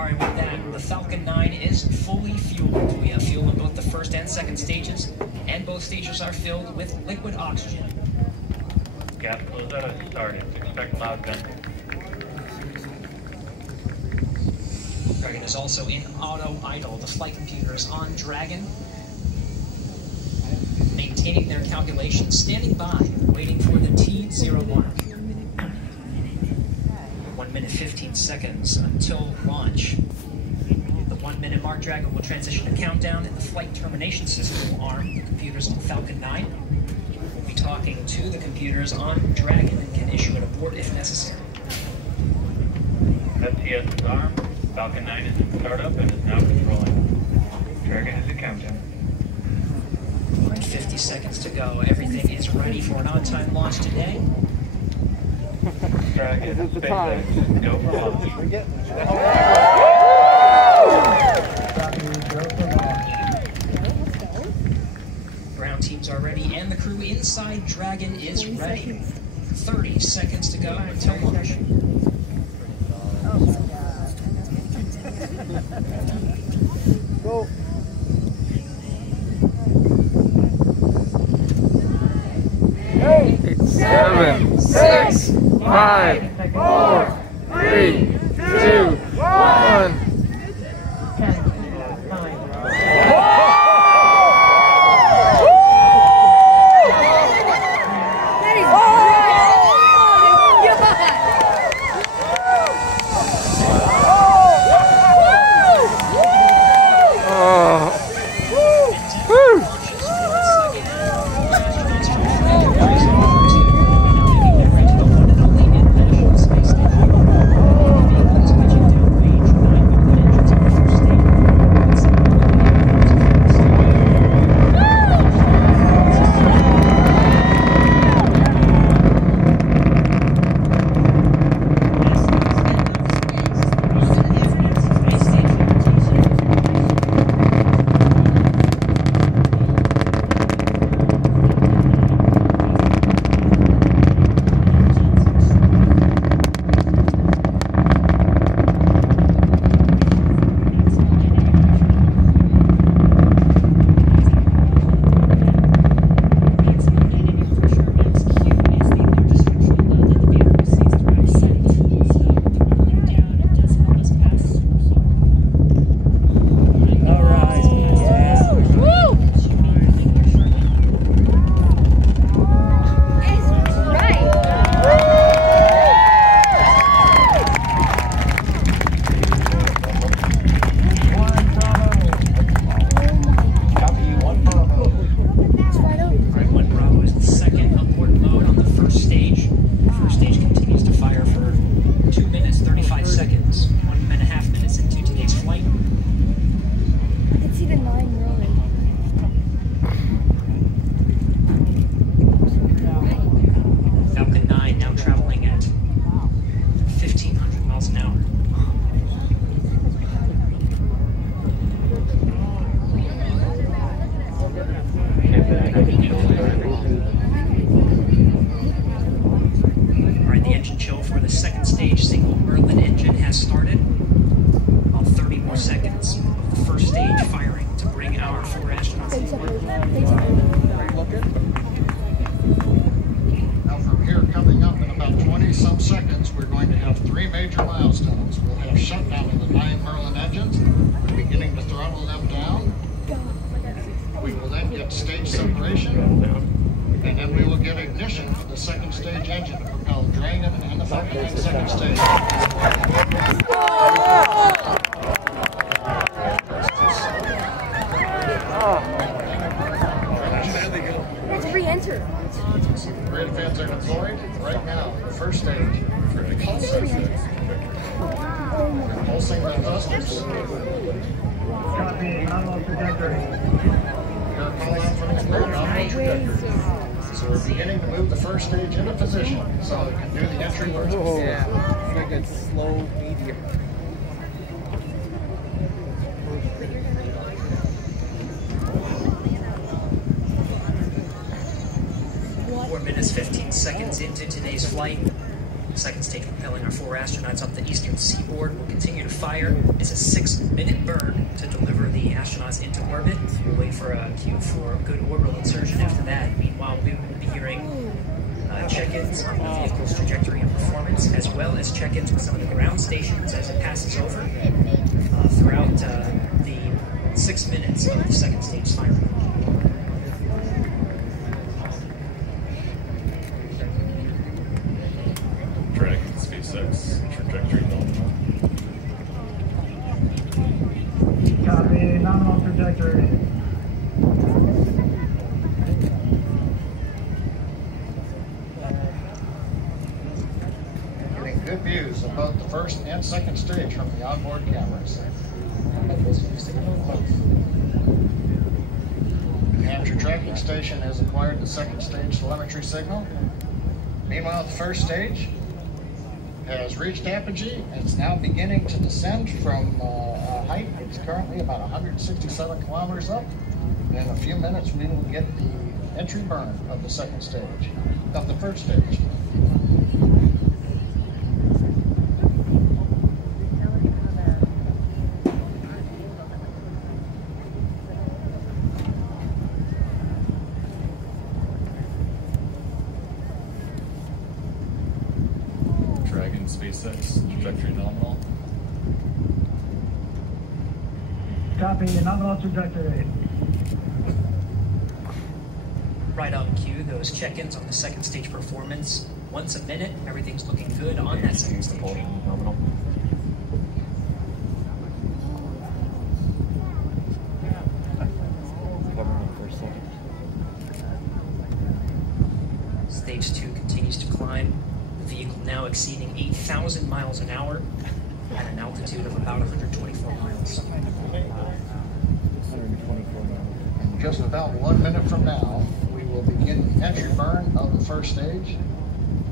Alright, with that, the Falcon 9 is fully fueled. We have fuel in both the first and second stages, and both stages are filled with liquid oxygen. Gas closeout has started. Expect loud venting. Dragon is also in auto idle. The flight computer is on Dragon, maintaining their calculations, standing by, waiting for the T0 mark. 1 minute 15 seconds until launch. The 1 minute mark, Dragon will transition to countdown, and the flight termination system will arm the computers on Falcon 9. We'll be talking to the computers on Dragon and can issue an abort if necessary. STS is armed. Falcon 9 is in startup and is now controlling. Dragon is in countdown. 50 seconds to go. Everything is ready for an on-time launch today. Dragon, Space X, go for launch. Ground teams are ready, and the crew inside Dragon is ready. 30 seconds to go until launch. Go. 8, 7, 6, 5, 4, 3, 2, 1. Alright, the engine chill for the second stage single Merlin engine has started. About 30 more seconds. The first stage firing to bring our 4 astronauts aboard. Now from here, coming up in about 20-some seconds, we're going to have 3 major milestones. We'll have shutdown of the 9 Merlin engines. We're beginning to throttle them down. We will then get stage separation, and then we will get ignition for the second stage engine to propel Dragon and the Falcon 9 second stage. Let's re-enter. Radar fans are deployed right now. The first stage. We're pulsing the thrusters. Copy, nominal trajectory. We're calling out from the grid, nominal trajectory. So we're beginning to move the first stage into position so we can do the entry work. Yeah, it's like a slow medium. Minutes 15 seconds into today's flight. Second stage propelling our 4 astronauts up the eastern seaboard. We'll continue to fire. It's a 6-minute burn to deliver the astronauts into orbit. We'll wait for a cue for a good orbital insertion after that. Meanwhile, we will be hearing check-ins on the vehicle's trajectory and performance, as well as check-ins with some of the ground stations as it passes over throughout the 6 minutes of the second stage firing. Dragon, Space X, trajectory nominal. Copy, nominal trajectory. Getting good views of both the first and second stage from the onboard cameras. New Hampshire Tracking Station has acquired the second stage telemetry signal. Meanwhile, the first stage has reached apogee and it's now beginning to descend from a height that's currently about 167 kilometers up. In a few minutes, we will get the entry burn of the second stage, of the first stage. Dragon, Space X, trajectory nominal. Copy, nominal trajectory. Right on cue, those check-ins on the second stage performance. Once a minute, everything's looking good on that second stage. Nominal. Stage 2 continues to climb. The vehicle now exceeding 8,000 miles an hour at an altitude of about 124 miles. In just about 1 minute from now, we will begin the entry burn of the first stage.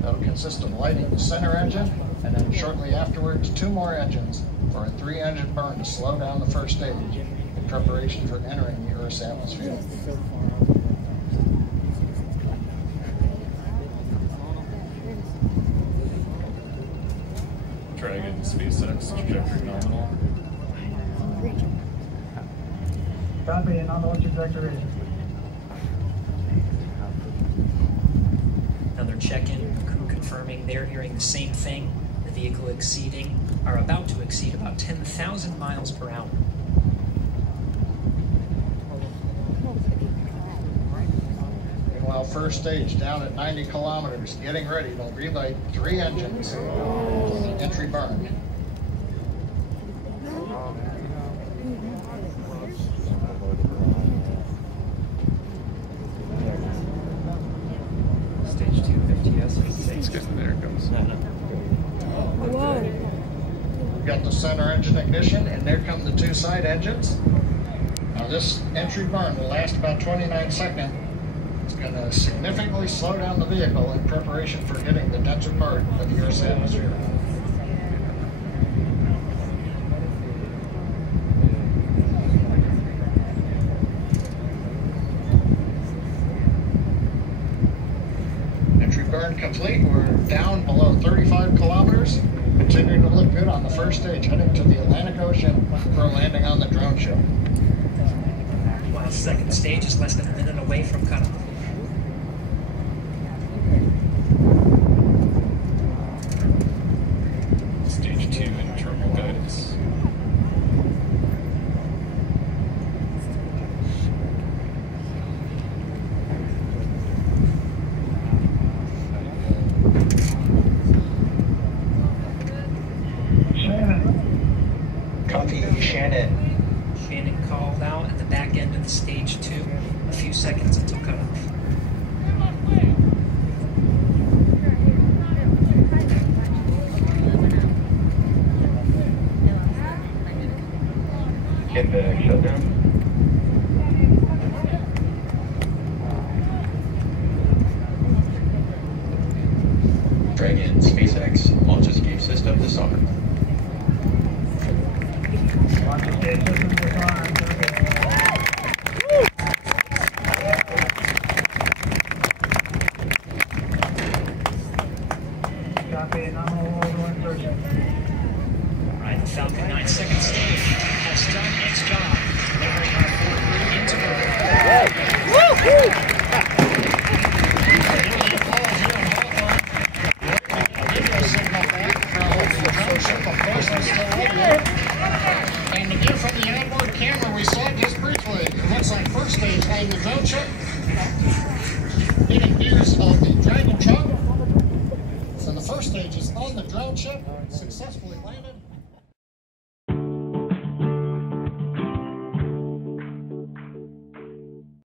That'll consist of lighting the center engine, and then shortly afterwards, 2 more engines for a 3-engine burn to slow down the first stage in preparation for entering the Earth's atmosphere. Dragon, Space X, trajectory nominal. Copy, nominal trajectory. Another check-in, crew confirming they're hearing the same thing. The vehicle about to exceed about 10,000 miles per hour. Meanwhile, first stage down at 90 kilometers, getting ready to relight 3 engines for the entry burn. Stage 2 FTS. It's good. There it goes. Whoa. We've got the center engine ignition, and there come the 2 side engines. Now this entry burn will last about 29 seconds. It's going to significantly slow down the vehicle in preparation for hitting the denser part of the Earth's atmosphere. Entry burn complete. We're down below 35 kilometers. Continuing to look good on the first stage, heading to the Atlantic Ocean for landing on the drone show. While second stage is less than a minute away from cutoff. Stage 2, internal guidance. Copy, Shannon. Shannon called out at the back end of the stage 2. A few seconds until cutoff. Get the shutdown. Dragon, SpaceX launch escape system disarmed.